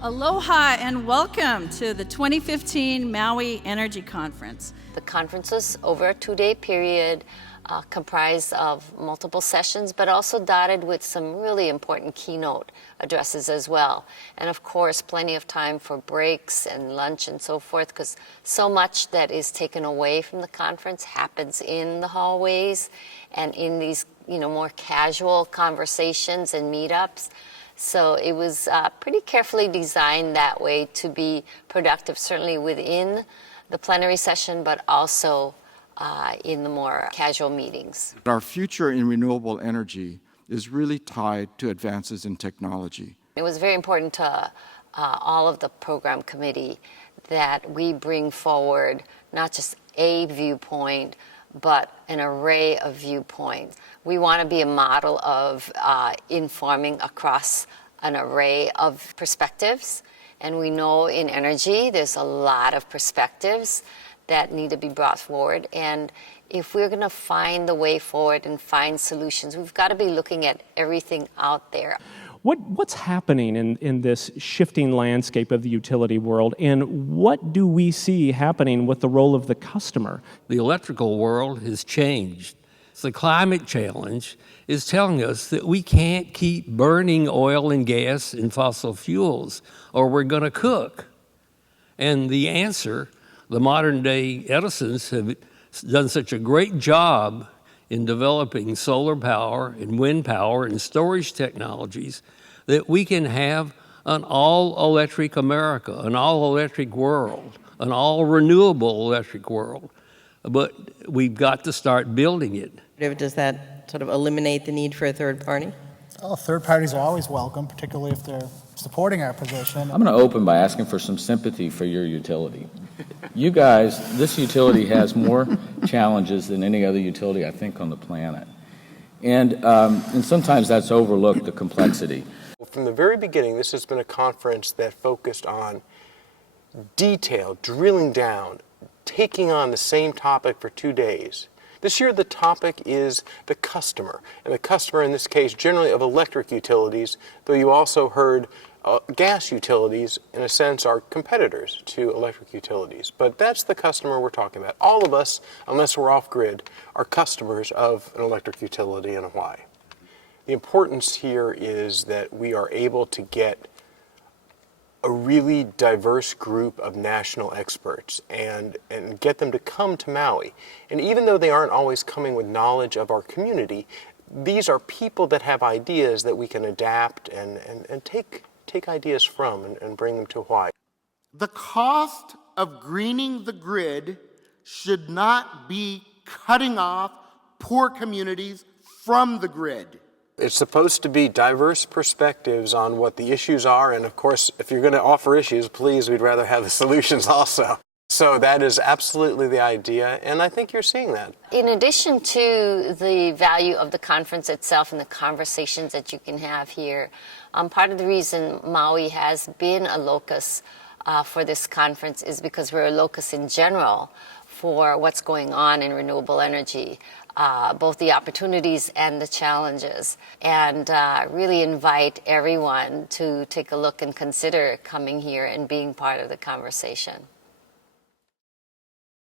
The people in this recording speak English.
Aloha and welcome to the 2015 Maui Energy Conference. The conference was over a 2-day period, comprised of multiple sessions, but also dotted with some really important keynote addresses as well. And of course, plenty of time for breaks and lunch and so forth, because so much that is taken away from the conference happens in the hallways and in these, more casual conversations and meetups. So it was pretty carefully designed that way to be productive, certainly within the plenary session, but also in the more casual meetings. Our future in renewable energy is really tied to advances in technology. It was very important to all of the program committee that we bring forward not just a viewpoint, but an array of viewpoints. We want to be a model of informing across an array of perspectives. And we know in energy, there's a lot of perspectives that need to be brought forward. And if we're going to find the way forward and find solutions, we've got to be looking at everything out there. What's happening in this shifting landscape of the utility world, and what do we see happening with the role of the customer? The electrical world has changed. The climate challenge is telling us that we can't keep burning oil and gas and fossil fuels, or we're going to cook. And the answer, the modern day Edisons have done such a great job in developing solar power and wind power and storage technologies that we can have an all-electric America, an all-electric world, an all-renewable electric world. But we've got to start building it. Does that sort of eliminate the need for a third party? Well, third parties are always welcome, particularly if they're supporting our position. I'm going to open by asking for some sympathy for your utility. You guys, this utility has more challenges than any other utility, I think, on the planet. And sometimes that's overlooked, the complexity. From the very beginning, this has been a conference that focused on detail, drilling down, taking on the same topic for 2 days. This year the topic is the customer, and the customer in this case generally of electric utilities, though you also heard gas utilities, in a sense, are competitors to electric utilities. But that's the customer we're talking about. All of us, unless we're off-grid, are customers of an electric utility and why. The importance here is that we are able to get a really diverse group of national experts and get them to come to Maui. And even though they aren't always coming with knowledge of our community, these are people that have ideas that we can adapt and take ideas from and bring them to Hawaii. The cost of greening the grid should not be cutting off poor communities from the grid. It's supposed to be diverse perspectives on what the issues are, and of course, if you're going to offer issues, please, we'd rather have the solutions also. So that is absolutely the idea, and I think you're seeing that. In addition to the value of the conference itself and the conversations that you can have here, part of the reason Maui has been a locus for this conference is because we're a locus in general for what's going on in renewable energy. Both the opportunities and the challenges, and really invite everyone to take a look and consider coming here and being part of the conversation.